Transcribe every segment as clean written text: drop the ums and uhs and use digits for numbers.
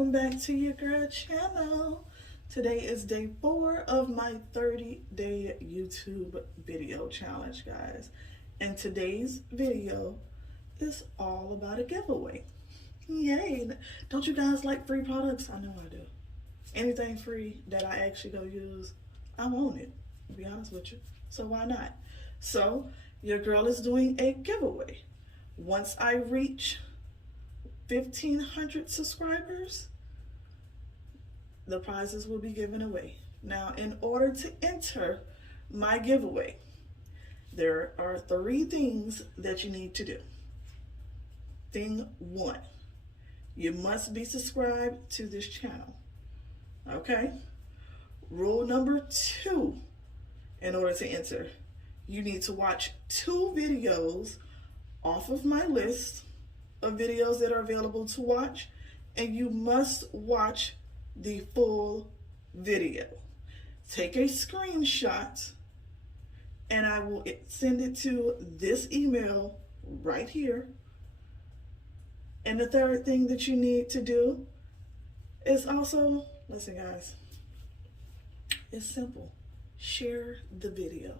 welcome back to your girl channel. Today is day 4 of my 30-day YouTube video challenge, guys. And today's video is all about a giveaway. Yay! Don't you guys like free products? I know I do. Anything free that I actually go use, I want it, to be honest with you. So why not? So your girl is doing a giveaway. Once I reach 1,500 subscribers, the prizes will be given away. Now, in order to enter my giveaway, there are 3 things that you need to do. Thing 1, you must be subscribed to this channel. Okay? Rule number 2, in order to enter, you need to watch 2 videos off of my list of videos that are available to watch, and you must watch the full video. Take a screenshot and I will send it to this email right here. And the 3rd thing that you need to do is also, listen guys, it's simple. Share the video.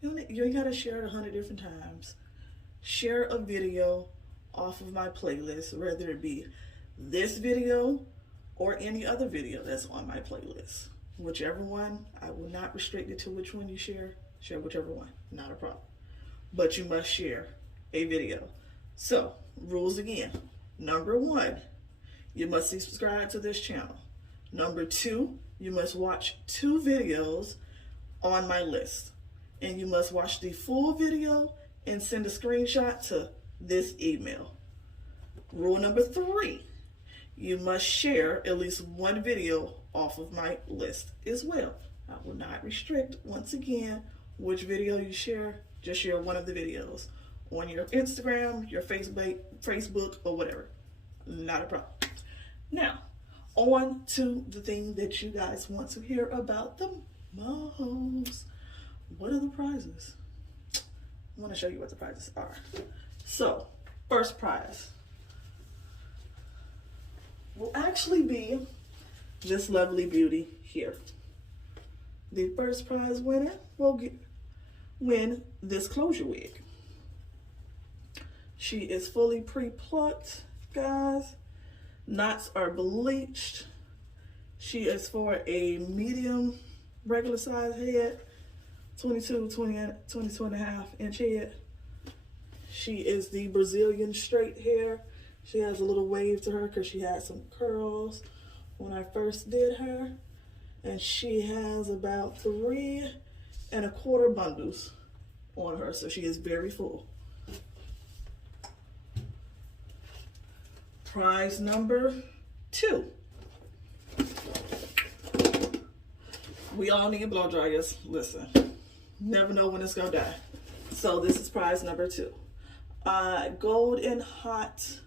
You ain't gotta share it 100 different times. Share a video off of my playlist, whether it be this video or any other video that's on my playlist. Whichever one, I will not restrict it to which one you share. Share whichever one, not a problem. But you must share a video. So, rules again. Number 1, you must be subscribed to this channel. Number 2, you must watch 2 videos on my list. And you must watch the full video and send a screenshot to this email. Rule number 3, you must share at least 1 video off of my list as well. I will not restrict, once again, which video you share. Just share one of the videos on your Instagram, your Facebook, or whatever. Not a problem. Now, on to the thing that you guys want to hear about the most. What are the prizes? I want to show you what the prizes are. So, first prize will actually be this lovely beauty here. The first prize winner will win this closure wig. She is fully pre-plucked, guys. Knots are bleached. She is for a medium, regular size head, 22 and a half inch head. She is the Brazilian straight hair. She has a little wave to her because she had some curls when I first did her. And she has about 3 1/4 bundles on her, so she is very full. Prize number 2. We all need blow dryers. Listen, never know when it's gonna die. So this is prize number 2. Gold and hot.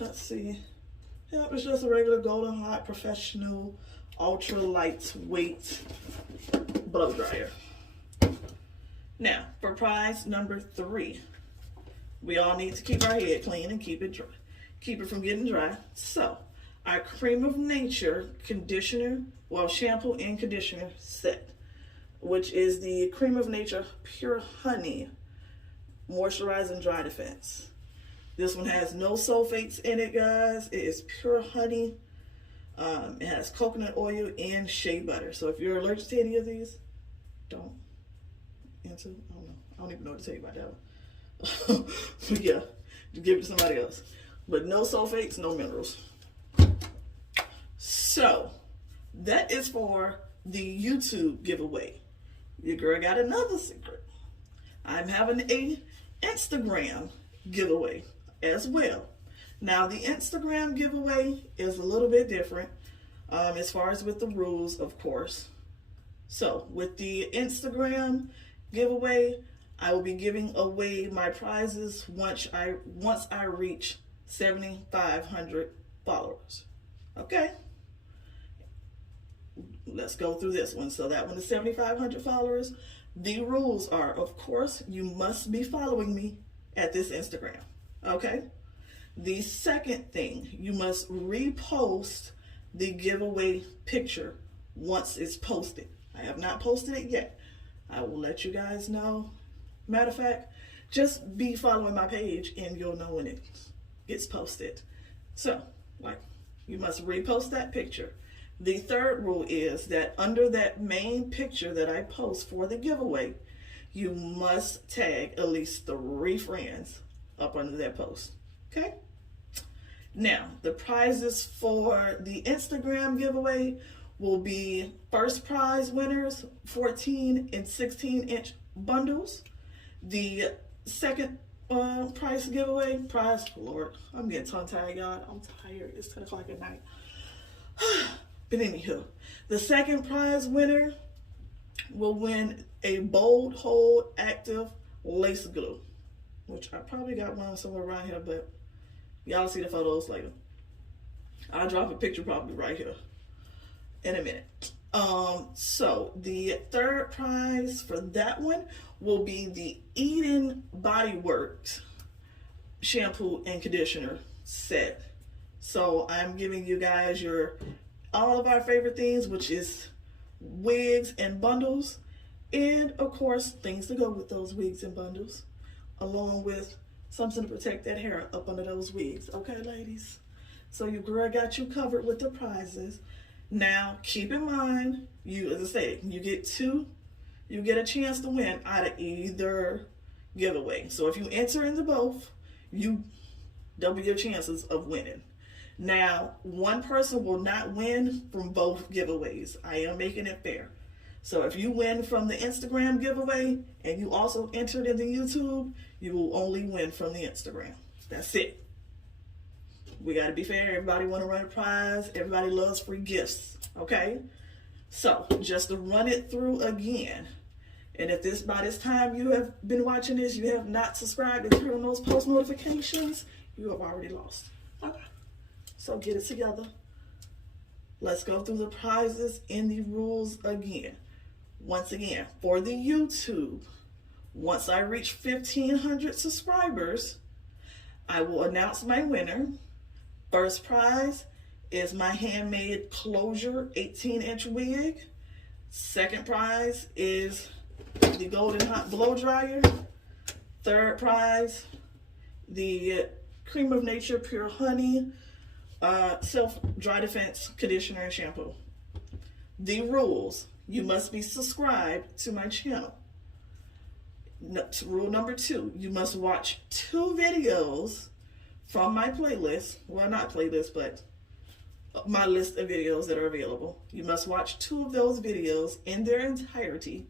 Let's see. Yeah, it's just a regular golden hot professional ultra lightweight blow dryer. Now, for prize number 3, we all need to keep our head clean and keep it dry, keep it from getting dry. So, our Creme of Nature conditioner, well, shampoo and conditioner set, which is the Creme of Nature Pure Honey Moisturizing Dry Defense. This one has no sulfates in it, guys. It is pure honey. It has coconut oil and shea butter. So if you're allergic to any of these, don't answer. I don't know. I don't even know what to tell you about that one. But yeah, just give it to somebody else. But no sulfates, no minerals. So that is for the YouTube giveaway. Your girl got another secret. I'm having a Instagram giveaway as well. Now the Instagram giveaway is a little bit different as far as with the rules, of course. So with the Instagram giveaway, I will be giving away my prizes once I reach 7,500 followers. Okay? Let's go through this one. So that one is 7,500 followers. The rules are, of course, you must be following me at this Instagram. Okay? The second thing, you must repost the giveaway picture once it's posted. I have not posted it yet. I will let you guys know. Matter of fact, just be following my page and you'll know when it gets posted. So, you must repost that picture. The third rule is that under that main picture that I post for the giveaway, you must tag at least 3 friends up under that post. Okay? Now, the prizes for the Instagram giveaway will be first prize winners, 14 and 16-inch bundles. The second prize giveaway, Lord, I'm getting tongue-tied, y'all. I'm tired. It's 10 o'clock at night. But anywho, the second prize winner will win a Bold Hold Active Lace Glue, which I probably got one somewhere around here, but y'all see the photos later. I'll drop a picture probably right here in a minute. So the third prize for that one will be the Eden Body Works shampoo and conditioner set. So I'm giving you guys all of our favorite things, which is wigs and bundles, and of course things to go with those wigs and bundles, along with something to protect that hair up under those wigs. Okay, ladies? So your girl got you covered with the prizes. Now, keep in mind, as I said, you get a chance to win out of either giveaway. So if you enter into both, you double your chances of winning. Now, one person will not win from both giveaways. I am making it fair. So if you win from the Instagram giveaway and you also entered into YouTube, you will only win from the Instagram. That's it. We got to be fair. Everybody want to run a prize. Everybody loves free gifts. Okay? So, just to run it through again. And if by this time you have been watching this, you have not subscribed and turned on those post notifications, you have already lost. Okay. So, get it together. Let's go through the prizes and the rules again. Once again, for the YouTube, once I reach 1,500 subscribers, I will announce my winner. First prize is my handmade closure 18-inch wig. Second prize is the Golden Hot Blow Dryer. Third prize, the Cream of Nature Pure Honey Self Dry Defense Conditioner and Shampoo. The rules: you must be subscribed to my channel. Rule number 2, you must watch 2 videos from my playlist. Well, not playlist, but my list of videos that are available. You must watch 2 of those videos in their entirety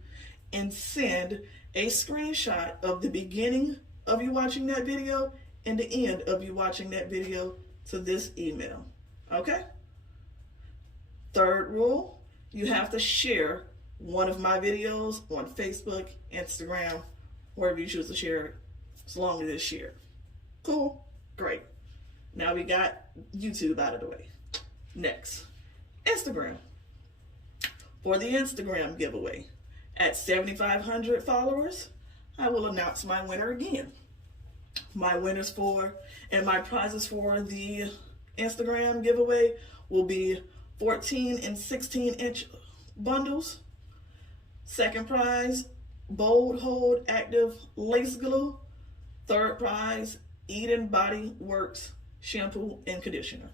and send a screenshot of the beginning of you watching that video and the end of you watching that video to this email. Okay? Third rule, you have to share one of my videos on Facebook, Instagram, wherever you choose to share it, as long as it's shared. Cool? Great. Now we got YouTube out of the way. Next, Instagram. For the Instagram giveaway, at 7,500 followers, I will announce my winner again. My winners and my prizes for the Instagram giveaway will be 14 and 16-inch bundles. Second prize, Bold Hold Active Lace Glue. Third prize, Eden Body Works shampoo and conditioner.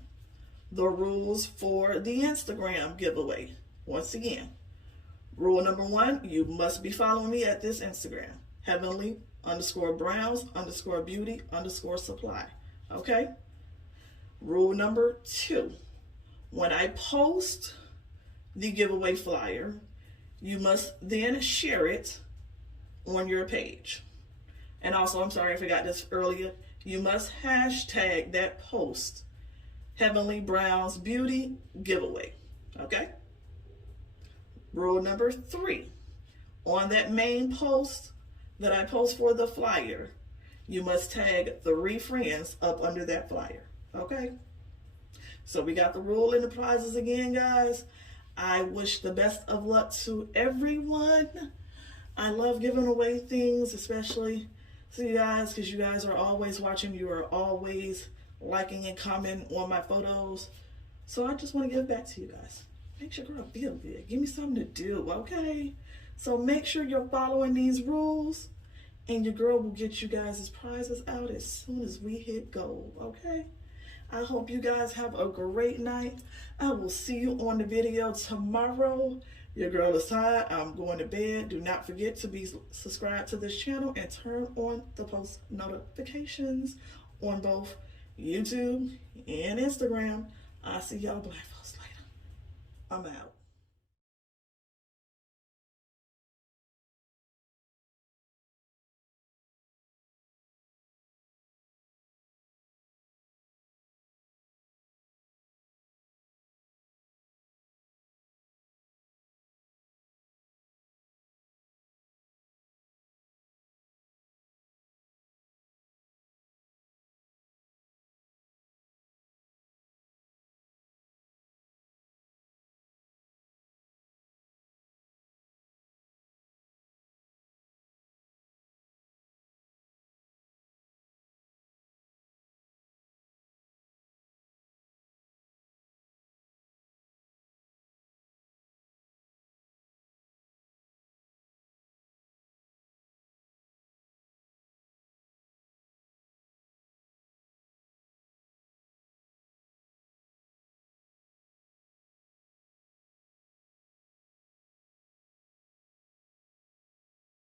The rules for the Instagram giveaway. Once again, rule number 1, you must be following me at this Instagram, Heavenly_Browns_Beauty_Supply. Okay? Rule number 2, when I post the giveaway flyer, you must then share it on your page. And also, I'm sorry I forgot this earlier, you must hashtag that post Heavenlybrownsbeauty giveaway. Okay? Rule number 3, on that main post that I post for the flyer, you must tag 3 friends up under that flyer. Okay? So we got the rule and the prizes again, guys. I wish the best of luck to everyone. I love giving away things, especially to you guys, because you guys are always watching. You are always liking and commenting on my photos. So I just want to give back to you guys. Makes your girl feel good. Give me something to do, okay? So make sure you're following these rules, and your girl will get you guys' prizes out as soon as we hit gold, okay? I hope you guys have a great night. I will see you on the video tomorrow. Your girl is tired. I'm going to bed. Do not forget to be subscribed to this channel and turn on the post notifications on both YouTube and Instagram. I'll see y'all black folks later. I'm out.